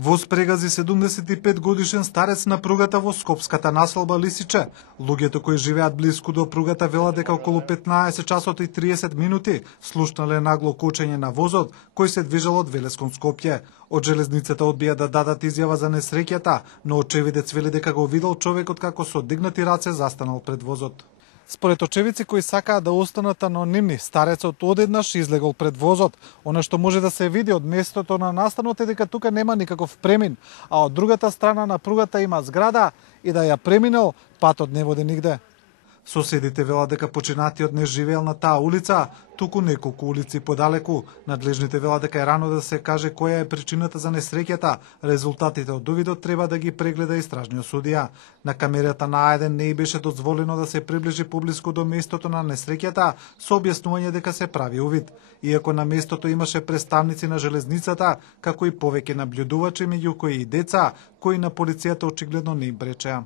Воз прегази 75 годишен старец на пругата во скопската населба Лисиче. Луѓето кои живеат блиску до пругата велат дека околу 15 часот и 30 минути слушнале нагло кочење на возот кој се движел од Велес кон Скопје. Од железницата одбија да дадат изјава за несреќата, но очевидец вели дека го видел човекот како со дигнати раце застанал пред возот. Според очевидци кои сакаат да останат анонимни, старецот одеднаш излегол пред возот. Она што може да се види од местото на настанот е дека тука нема никаков премин, а од другата страна на пругата има зграда и да ја преминал, патот не води нигде. Соседите велат дека починатиот не живеел на таа улица, туку неколку улици подалеку. Надлежните велат дека е рано да се каже која е причината за несреќата. Резултатите од увидот треба да ги прегледа истражниот судија. На камерата на А1 не беше дозволено да се приближи поблиску до местото на несреќата со објаснување дека се прави увид. Иако на местото имаше представници на железницата, како и повеќе наблюдувачи, меѓу кои и деца, кои на полицијата очигледно не им пречеа.